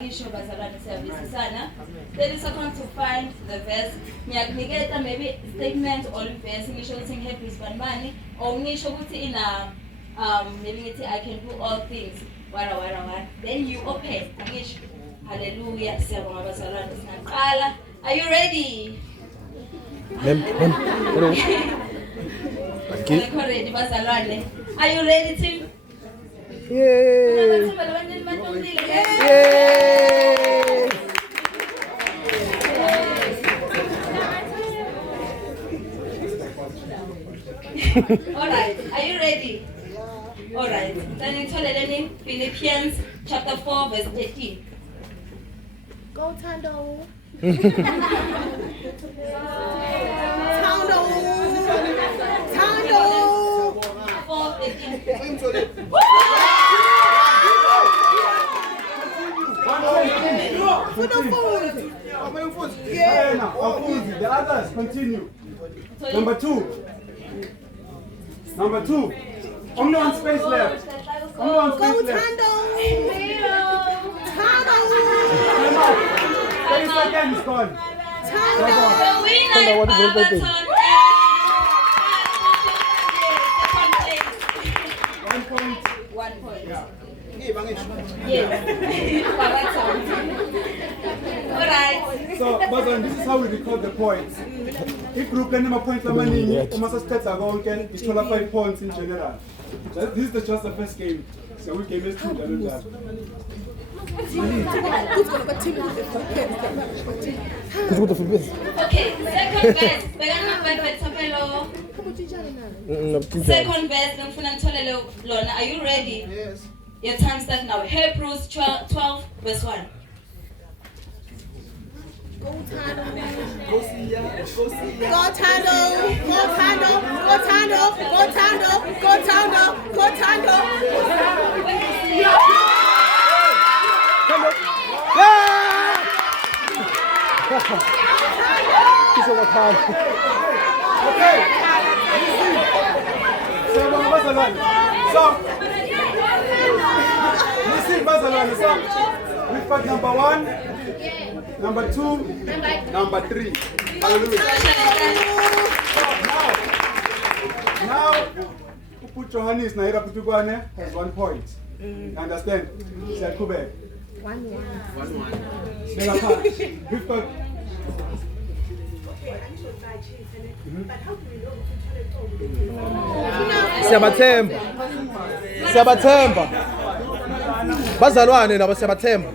Isho bazalwane siyavisisana. Then isakho to find the verse. Ngiyakunikeza maybe statement or verse ngisho ukuthi ngiHebrews banibani or ngisho ukuthi ina maybe ngithi I can do all things. Wara. Then you open. Ngisho hallelujah siyabonga bazalwane singaqala. Are you ready? Hello. Okay. Ready bazalwane. Are you ready to Yay! Yay! Alright, are you ready? Alright, then Philippians chapter 4 verse 18. Go Tando. Tando. 4:18. The others continue. Number two. Only one space left. Only one space left. Time out. 30 seconds gone. The winner is Babaton. 1 point. 1 point. Yeah. Yes. Alright. So, Bazan, this is how we record the points. If group can name points, it's 5 points in general. This is just the first game. So we game is 2. Okay, second verse. Second verse, Lona, are you ready? Yes. Your time starts now. Hebrews 12 verse 1. Go Tando. Okay. Listen, Bazalwane. So, we've got number 1, number 2, number 3. Hallelujah. Now, put your hands in Naira Putugwane has 1 point. Understand? Say Kube. 1-1. We've got. Siyabathemba. Bazalwane nabo siyabathemba.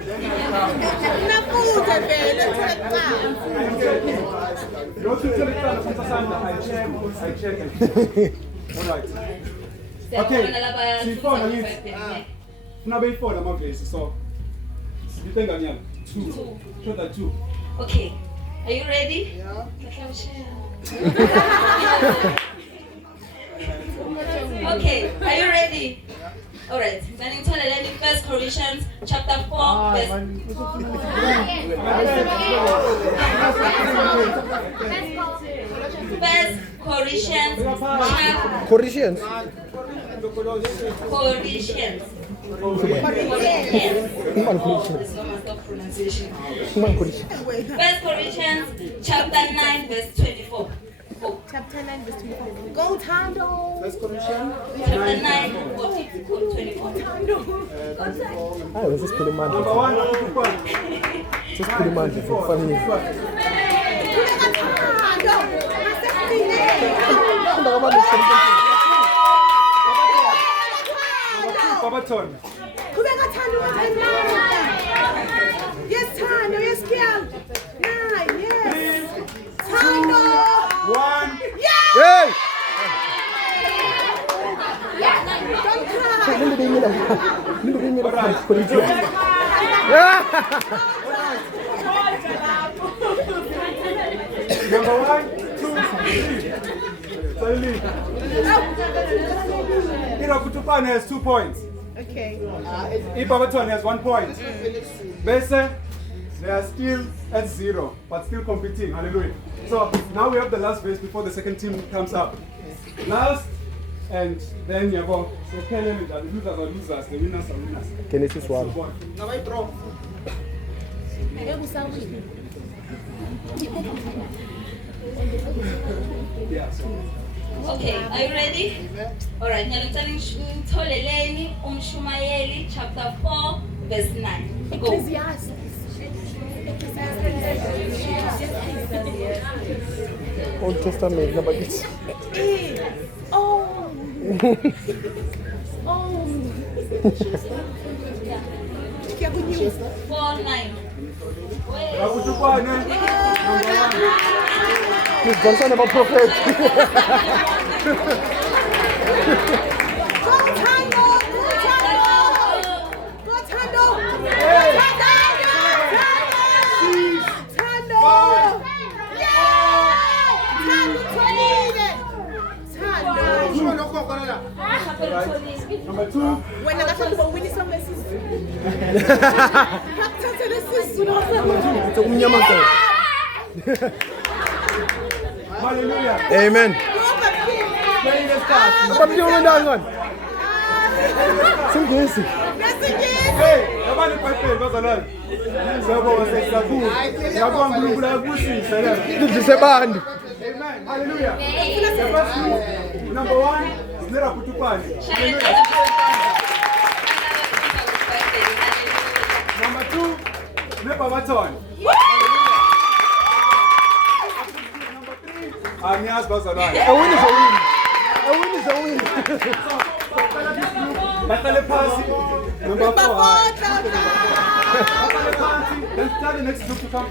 I check. Alright. Okay. Sifona ngithi. Funa beyifona amavesi so. Ngithenga nyana 2. Shoda 2. Okay. Are you ready? Yeah. Okay, are you ready? Alright, then in 1 Corinthians chapter 4 verse 1 Corinthians Corinthians. First Corinthians chapter 9 verse 24. Chapter 9 verse 24. Go Tando. Let's Corinthians. Chapter 9 24. Ah, this is pretty much. Number 1. This is pretty much funny. Babaton. Yes, Tando. Yes, girl. 9. Yes. Tando. 1. Yay! Number 1, 2, 3. Suddenly. Irakutukwane has 2 points. Okay. Babaton has 1 point. Bese, they are still at 0, but still competing. Hallelujah. So now we have the last verse before the second team comes up. Last and then you go. So the losers are losers, the winners are winners. Genesis 1. Now I draw. usawini. Okay, are you ready? Alright, ngiyacela ngitholeleni uMshumayeli chapter 4 verse 9. Go. Ecclesiastes. Old Testament nabakithi. Oh. Oh. Kia kunews. 4:9. Akutukwane. Ngizibalisana abaprofeti. Go Tando! Go Tando! Tando! Number 2. When I got to win some messages. Umnyamazelo. Hallelujah. Amen. Playing this card. Abamnyama ndangani? Singisi. Hey, yabani Bible bazalwane. Siyabonga sesikhulu. Yabonga uNkulunkulu akubusise la. Ngidlise bani. Amen. Hallelujah. The first rule, number 1, sinera kutukwane. Number 2, never baton. Number 3, angiyazi bazalwane. A win is a win. A win is a win. Bahlale phansi. Number 4. Bahlale phansi. Then start the next group to come.